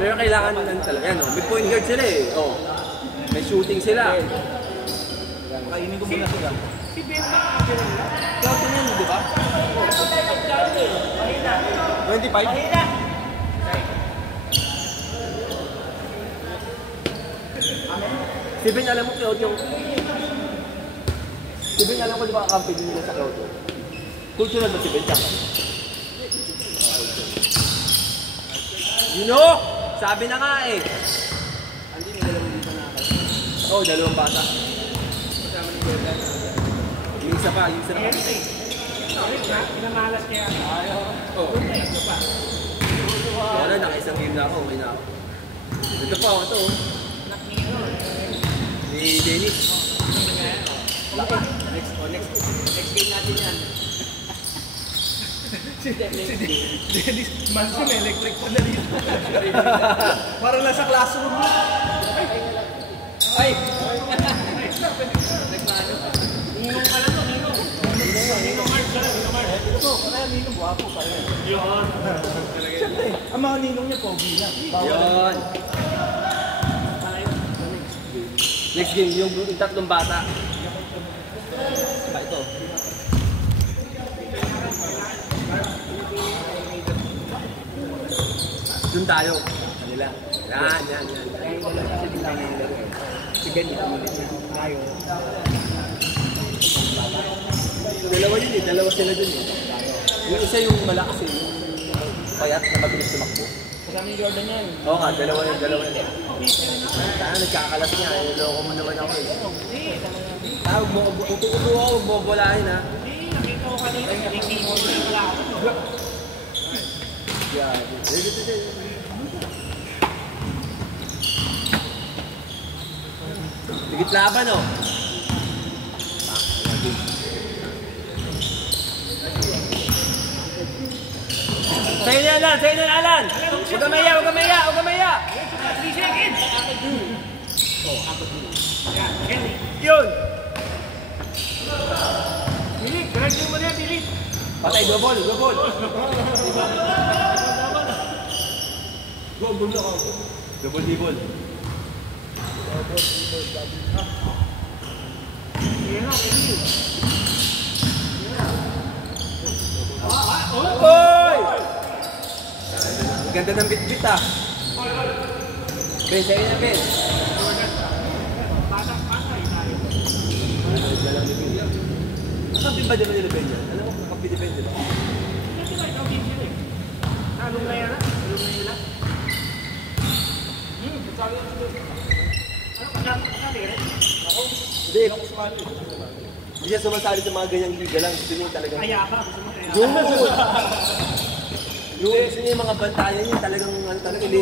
Pero kailangan lang talaga, no? May point guard sila eh. Oh. May shooting sila. Kainin ko muna sila. Si Ben na Ikaw ito yan, di ba? 25? Si Ben, alam mo Kyoto yung... Si Ben, alam ko di ba kakampi din nila sa Kyoto? Cultural ba si Ben? You know? Sabi na nga eh. Andi, may dalawang dito na ako. Oo, dalawang bata. Kasama ni Jordan. Yung isa pa, yung isa na. pinamalas kaya. Ayaw. Oo. Wala, naka-isang game na ako. Okay na ako. Ito pa ako ito. Ni Dennis. Next game natin yan. Si Dennis Manson, electric pa na dito. Parang nasa classroom mo. Ay! Ninong ka lang to, Ninong. Ninong Mark ka lang, Ninong Mark. Ito, kaya ninong buwapo pa rin. Yun. Siyempre, ang mga ninong niya, pogi lang. Yun. Next game, yung tatlong bata. Ito. Doon tayo. Kanila. Yan. Si Ben, itulit niya. Tayo. Dalawa yun eh. Dalawa sila dun eh. Yung isa yung malakas eh. Yung payat na mabilis tumakbo. Kasama ni Jordan yan. Oo nga, dalawa yun. Saan nagkakalat niya. Loko mo naman ako eh. Huwag mo bobolahin ha. Hindi, nakita ko kanina. Hindi mo wala ako. Yeah. Digit laban oh. Sa'yo na Alan! Sa'yo na Alan! Huwag ka maya! 3 seconds. Yun! Bilik, correction mo na yan, Bilik. Patay, double! Double. Yan o, Bilik. Oy! Ganda ng bit-bit ah. Ben, sa'yo na Ben. Kakampi ba naman nila Ben yan? Alam mo kung kakampi ni Ben, di ba? Kasi ba, ikaw din sila eh. Nalong na yan, nalong na nila. Ano kasali rin? Hindi. Hindi siya sumasali sa mga ganyang liga lang. Gusto niya talagang... Kaya ka, gusto mo kaya. Yung gusto niya yung mga bantayan niya talagang legend. Hindi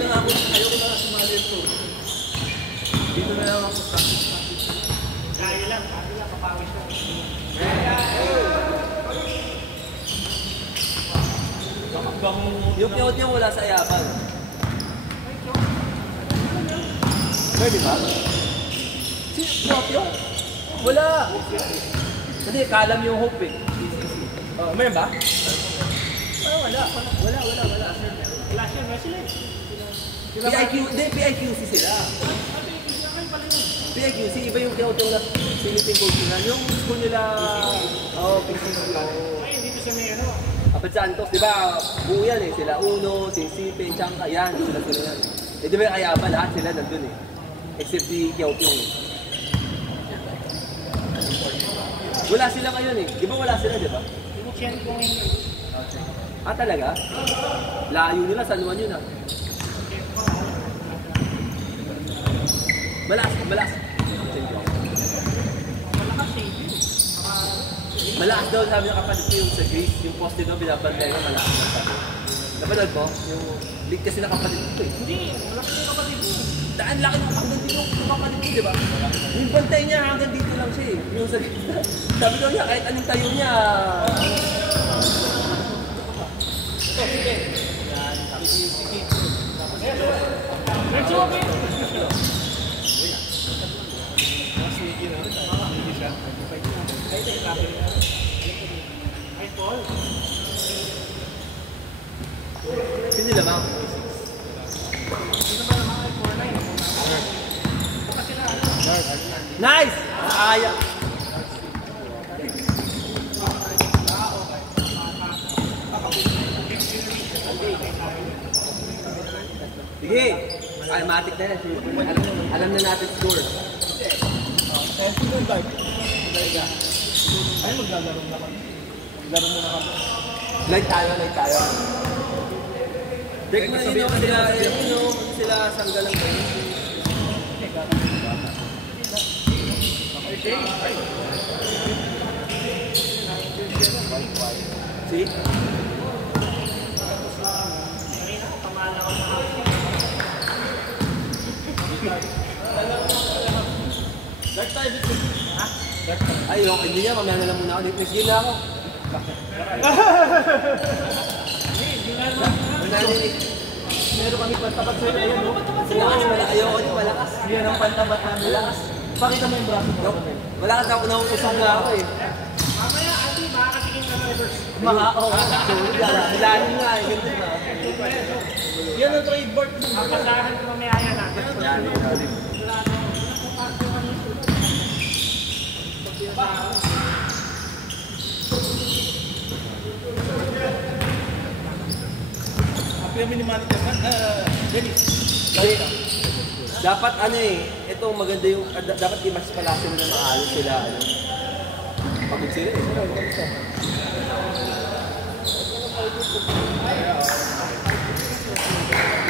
na ako, ayoko na sumali ito. Dito na lang ako sa... Kaya lang, kapawis ko. Yung Kyoto wala sa Ayapan. Pwede ba? Si Kyoto? Wala. Kasi kalam yung Hope eh. Meron ba? Wala. Wala siya, wala sila eh. PIQC sila. PIQC, iba yung Kyoto na Philippine Cultural. Yung school nila... Ay, dito sa may ano. Kapag Santos, di ba? Buo yan eh. Sila Uno, Sisipe, Changka, yan. Sila yan. Eh di ba yung Ayapan, lahat sila nandun eh. Except si Kyoto. Wala sila ngayon eh. Di ba wala sila, di ba? Tinuchen ko ngayon. Ah, talaga? Layo nila, San Juan yun ah. Malakas. Malakas eh. Malakas daw sabi ng kapatid ko yung sa Greece, yung poste doon, binabantay ko, malakas daw sabi. Napanood mo? Yung league kasi ng kapatid ko eh. Hindi, malakas yung kapatid mo. Daan laki ng hanggang dito yung kapatid ko, di ba? Yung bantay niya hanggang dito lang siya eh. Yung sa sabi daw niya, kahit anong tayo niya. Ito, sige. Yan, sige. Let's open! Ay, Paul. malamang. Nice! Kaya. Sige. Automatic na yan. Alam na natin score. Ay, maglalaro na kami. Maglaro muna kami. Light tayo. Dek mo sila sangga lang kayo. See? Ay, okay din yan. Mamaya na lang muna ako. Next game na ako. Meron kami pantabat sa'yo. Ayan, no? Ayoko din, malakas. Yan ang pantabat namin. Malakas. Pakita mo yung braso mo. Malakas ako, nauusap na ako eh. Mamaya, ate, makakasiging na numbers. Bilahin nga eh. Ganito na. Yan ang trademark. Papasahan ko mamaya yan natin. Yan, yan. Ako yung minimalit naman. Dennis. Dapat ano eh, ito maganda yung, dapat di mas palasa nila maayos sila. Ano. Pagod sila eh.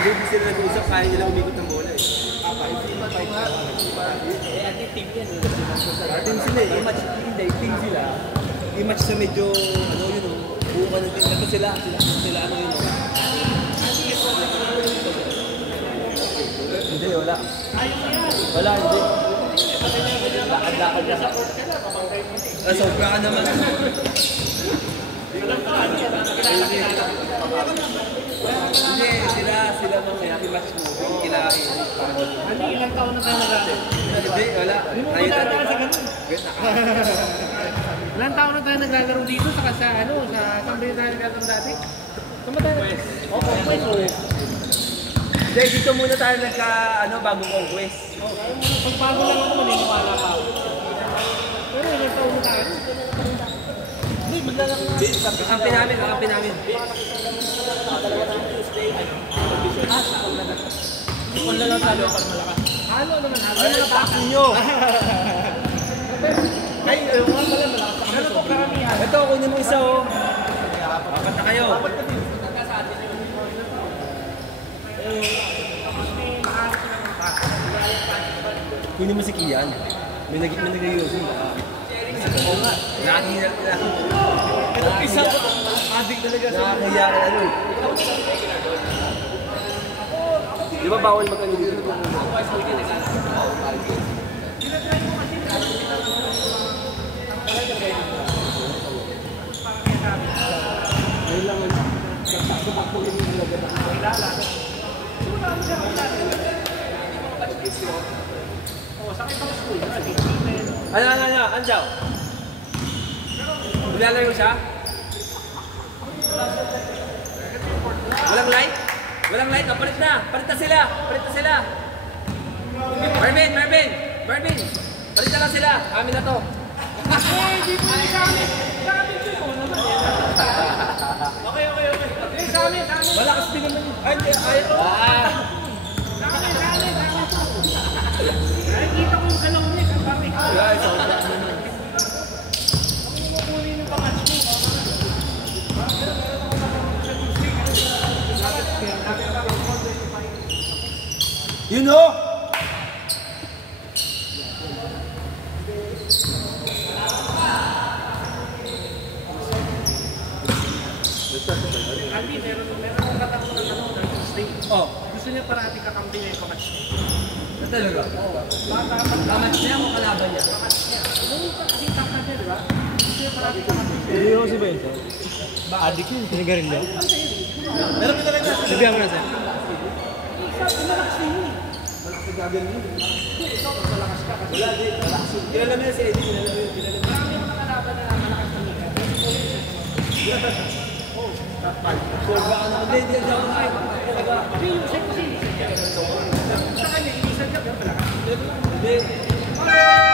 Hindi sila nag-uusap, kaya nila umikot ng bola eh. Team sila eh, team sila. I-match sa medyo, ano yun o, buo ka ng team. Ito sila ano yun o. Hindi, wala. Wala, hindi. Lakad-lakad na. Sobra ka naman. Hindi, sila mamaya, i-match mo. Kailangan Ano, ilang taon na tayo natin? Hindi, wala. Hindi mo matataas sa ganun. Ilang taon na tayo naglalaro dito saka sa ano, sa kambay tayo naglalaro dati? Saan ba tayo? Opo, pues. Hindi, dito muna tayo bagong conquest. Pagbago lang ako, maniniwala pa ako. Pero ilang taon na tayo? Hindi, maglalaro na. Kakampi namin. Kung lang talo, para malakas. Halo naman, halo. Ay, takin nyo! Ay, ayaw nga pala, malakas na kami. Ano po karamihan? Ito, kunin mo isa oh. Apat na kayo. Kunin mo si Kian. May nag-iusin. Oo nga. Nakakihirap na. Isa ko, adik talaga sa Nakakahiya ka ano. Di ba bawal mag-ano dito? Ayun lang. Nagtakbo-takbo yung nilagay na. Ano? Andiyaw? Nilalaro siya? Walang light? Walang light? Palit na sila! Marvin! Palit na lang sila! Amin na to! Hindi po yung sa amin. Sa amin ko naman. Okay. Sa amin. malakas din naman yun. Ay, ayaw. Sa amin. Nakikita ko yung galaw niya. Ang pari. Guys, sobra. Ang kukunin yung pangatch mo. You know? Andy, meron akong katakot ng Tuesday. Oh, Gusto niya parati kakampi niya yung pangatch niya. talaga? Kamatch niya o kalaban niya? Nung kasi takot niya, di ba? Gusto niya parati kakampi niya. Hindi ko si Benzo. Adik yun. Sinigarin niya. Meron ka talaga. Sabihan mo na sir. Malakas na yun eh. Kilala mo na si Eddie, Marami mga kalaban na malakas na nila. Sobra ka naman. Hindi ako Hindi, yung side kasi hindi siya. Sa kanya, inisan ka, pero pala. Hindi.